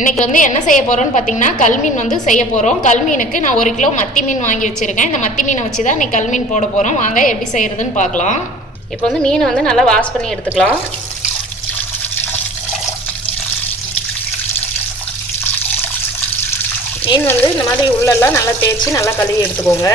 இன்றைக்கி வந்து என்ன செய்ய போகிறோன்னு பார்த்தீங்கன்னா கல்மீன் வந்து செய்ய போகிறோம். கல்மீனுக்கு நான் 1 கிலோ மத்தி மீன் வாங்கி வச்சுருக்கேன். இந்த மத்தி மீனை வச்சு தான் இன்றைக்கி கல்மீன் போட போகிறோம். வாங்க எப்படி செய்கிறதுன்னு பார்க்கலாம். இப்போ வந்து மீனை வந்து நல்லா வாஷ் பண்ணி எடுத்துக்கலாம். மீன் வந்து இந்த மாதிரி உள்ளெல்லாம் நல்லா தேய்ச்சி நல்லா கழுவி எடுத்துக்கோங்க.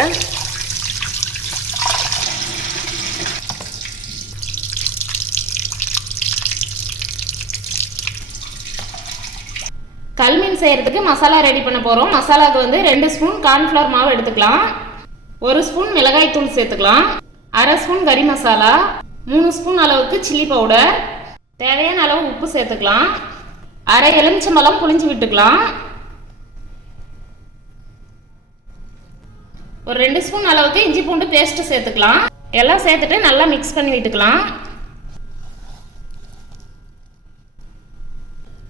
கல்மீன் செய்கிறதுக்கு மசாலா ரெடி பண்ண போகிறோம். மசாலாவுக்கு வந்து 2 ஸ்பூன் கார்ன்ஃப்ளவர் மாவு எடுத்துக்கலாம். 1 ஸ்பூன் மிளகாய் தூள் சேர்த்துக்கலாம். 1/2 ஸ்பூன் கறி மசாலா, 3 ஸ்பூன் அளவுக்கு சில்லி பவுடர், தேவையான அளவு உப்பு சேர்த்துக்கலாம். 1/2 எலுமிச்சம்பழம் புளிஞ்சு விட்டுக்கலாம். ஒரு 2 ஸ்பூன் அளவுக்கு இஞ்சி பூண்டு பேஸ்ட்டு சேர்த்துக்கலாம். எல்லாம் சேர்த்துட்டு நல்லா மிக்ஸ் பண்ணி விட்டுக்கலாம்.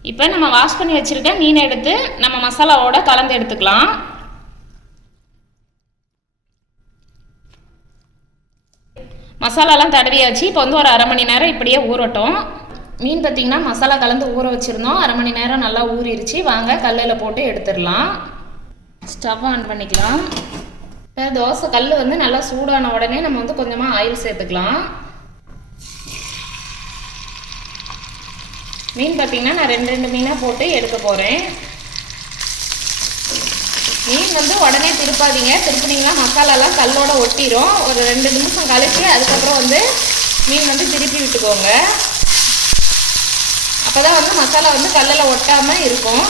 இப்போ நம்ம வாஷ் பண்ணி வச்சுருக்க மீனை எடுத்து நம்ம மசாலாவோட கலந்து எடுத்துக்கலாம். மசாலாலாம் தடவியாச்சு. இப்போ வந்து ஒரு 1/2 மணி நேரம் இப்படியே ஊறட்டும். மீன் பார்த்திங்கன்னா மசாலா கலந்து ஊற வச்சுருந்தோம். 1/2 மணி நேரம் நல்லா ஊறிடுச்சு. வாங்க கல்லில் போட்டு எடுத்துடலாம். ஸ்டவ் ஆன் பண்ணிக்கலாம். இப்போ தோசை கல் வந்து நல்லா சூடான உடனே நம்ம வந்து கொஞ்சமாக ஆயில் சேர்த்துக்கலாம். மீன் பார்த்திங்கன்னா நான் 2 மீனாக போட்டு எடுக்க போகிறேன். மீன் வந்து உடனே திருப்பாதீங்க. திருப்பினீங்கன்னா மசாலாலாம் கல்லோட ஒட்டிடும். ஒரு 2 நிமிஷம் கழிச்சு அதுக்கப்புறம் வந்து மீன் வந்து திருப்பி விட்டுக்கோங்க. அப்போ தான் வந்து மசாலா வந்து கல்லில் ஒட்டாமல் இருக்கும்.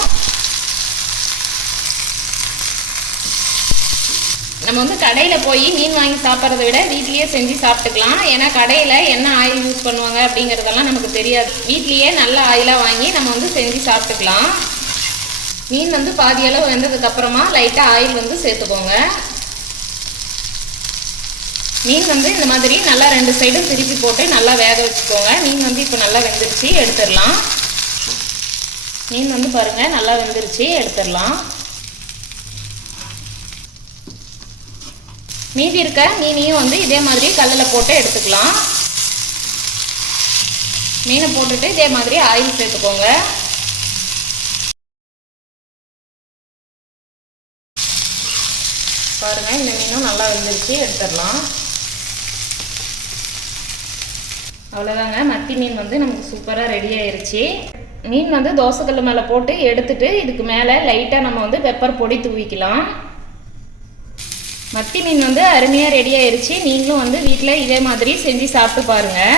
நம்ம வந்து கடையில் போய் மீன் வாங்கி சாப்பிட்றத விட வீட்லேயே செஞ்சு சாப்பிட்டுக்கலாம். ஏன்னா கடையில் என்ன ஆயில் யூஸ் பண்ணுவாங்க அப்படிங்கிறதெல்லாம் நமக்கு தெரியாது. வீட்லேயே நல்ல ஆயிலாக வாங்கி நம்ம வந்து செஞ்சு சாப்பிட்டுக்கலாம். மீன் வந்து பாதி அளவு வெந்ததுக்கப்புறமா லைட்டாக ஆயில் வந்து சேர்த்துக்கோங்க. மீன் வந்து இந்த மாதிரி நல்லா 2 சைடும் திருப்பி போட்டு நல்லா வேக வச்சுக்கோங்க. மீன் வந்து இப்போ நல்லா வெந்துருச்சு, எடுத்துடலாம். மீன் வந்து பாருங்கள் நல்லா வெந்துருச்சு, எடுத்துடலாம். மீதி இருக்க மீனையும் வந்து இதே மாதிரி கல்லில் போட்டு எடுத்துக்கலாம். மீனை போட்டுட்டு இதே மாதிரி ஆயில் சேர்த்துக்கோங்க. பாருங்கள் இந்த மீனும் நல்லா வெந்துருச்சு, எடுத்துடலாம். அவ்வளோதாங்க, மத்தி மீன் வந்து நமக்கு சூப்பராக ரெடி ஆயிடுச்சு. மீன் வந்து தோசைக்கல் மேலே போட்டு எடுத்துட்டு இதுக்கு மேலே லைட்டாக நம்ம வந்து பெப்பர் பொடி தூவிக்கலாம். மத்தி மீன் வந்து அருமையாக ரெடி ஆயிடுச்சு. நீங்களும் வந்து வீட்டில் இதே மாதிரி செஞ்சு சாப்பிட்டு பாருங்கள்.